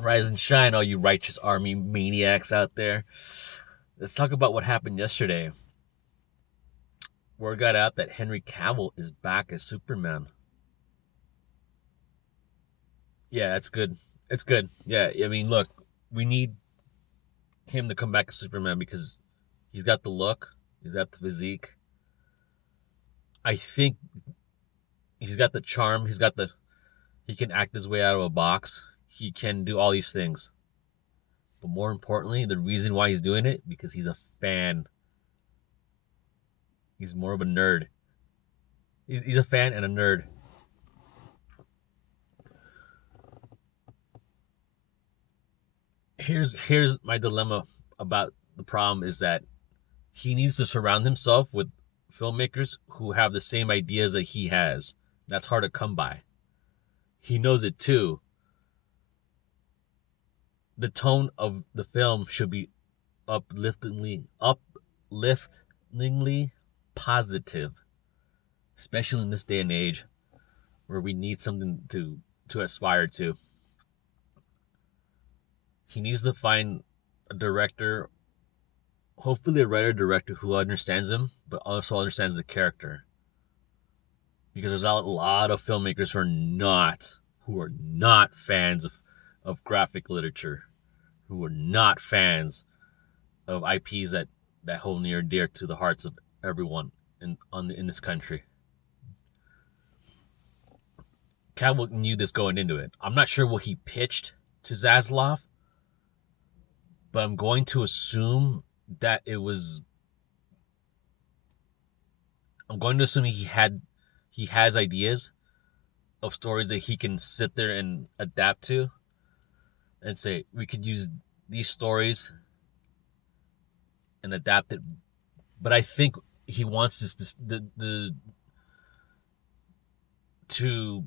Rise and shine, all you righteous army maniacs out there. Let's talk about what happened yesterday. Word got out that Henry Cavill is back as Superman. Yeah, it's good. It's good. Yeah, I mean, look, we need him to come back as Superman because he's got the look, he's got the physique. I think he's got the charm, he can act his way out of a box. He can do all these things. But more importantly, the reason why he's doing it, because he's a fan. He's more of a nerd. He's a fan and a nerd. Here's my dilemma about the problem is that he needs to surround himself with filmmakers who have the same ideas that he has. That's hard to come by. He knows it too. The tone of the film should be upliftingly positive, especially in this day and age where we need something to aspire to. He needs to find a director, hopefully a writer director who understands him, but also understands the character. Because there's a lot of filmmakers who are not fans of graphic literature, who are not fans of IPs that hold near and dear to the hearts of everyone in this country. Cavill knew this going into it. I'm not sure what he pitched to Zaslav, but I'm going to assume that it was. I'm going to assume he has ideas of stories that he can sit there and adapt to, and say we could use these stories and adapt it. But I think he wants this to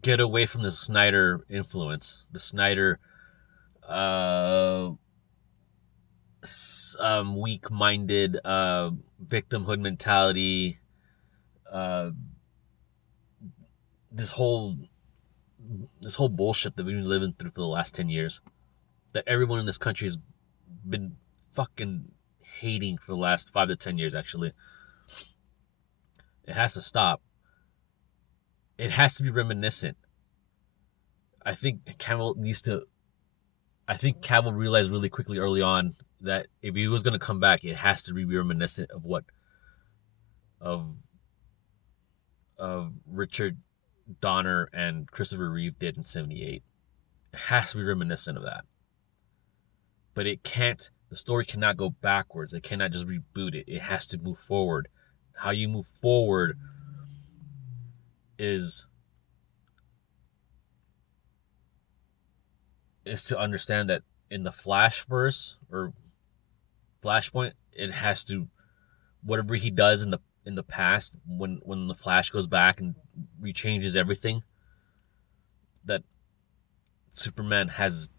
get away from the Snyder influence, the Snyder weak-minded victimhood mentality, this whole bullshit that we've been living through for the last 10 years, that everyone in this country has been fucking hating for the last 5 to 10 years. Actually, it has to stop. It has to be reminiscent. I think Cavill realized really quickly early on that if he was going to come back, it has to be reminiscent of Richard Donner and Christopher Reeve did in '78. It has to be reminiscent of that. But the story cannot go backwards. It cannot just reboot it. It has to move forward. How you move forward is to understand that in the Flashverse or Flashpoint, it has to, whatever he does in the past, when the Flash goes back and rechanges everything, that Superman has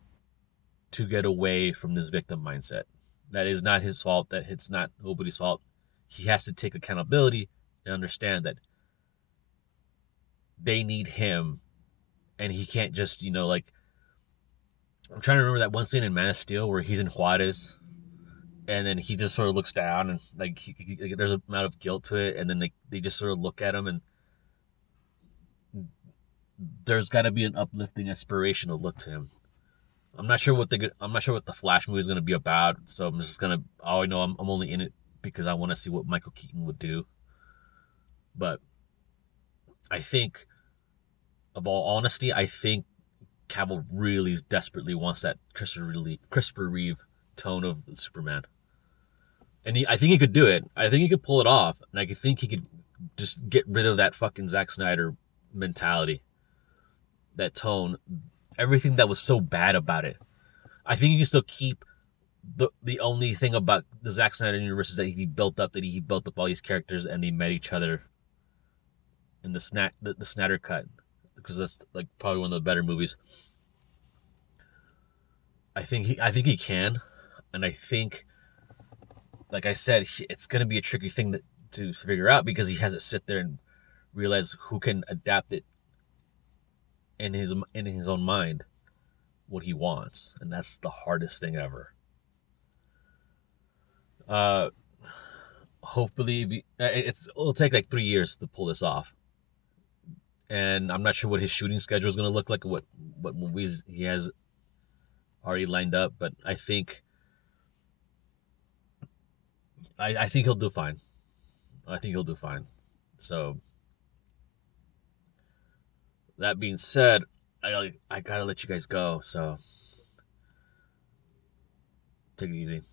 to get away from this victim mindset. That is not his fault. That it's not nobody's fault. He has to take accountability and understand that they need him, and he can't just, like, I'm trying to remember that one scene in Man of Steel where he's in Juarez, and then he just sort of looks down, and like there's an amount of guilt to it, and then they just sort of look at him, and there's got to be an uplifting, inspirational look to him. I'm not sure what the Flash movie is going to be about, so I'm just gonna. Oh, I know I'm only in it because I want to see what Michael Keaton would do. But I think, of all honesty, I think Cavill really desperately wants that Christopher Reeve tone of Superman, and I think he could do it. I think he could pull it off, and I think he could just get rid of that fucking Zack Snyder mentality, that tone, everything that was so bad about it. I think he can still keep the only thing about the Zack Snyder universe is that he built up all these characters and they met each other in the Snyder cut, because that's like probably one of the better movies. I think he can, and I think, like I said, it's gonna be a tricky thing to figure out, because he has to sit there and realize who can adapt it in his own mind. what he wants, and that's the hardest thing ever. Hopefully, it'll take like 3 years to pull this off, and I'm not sure what his shooting schedule is going to look like, what movies he has already lined up, but I think he'll do fine. I think he'll do fine. So that being said, I gotta let you guys go. So take it easy.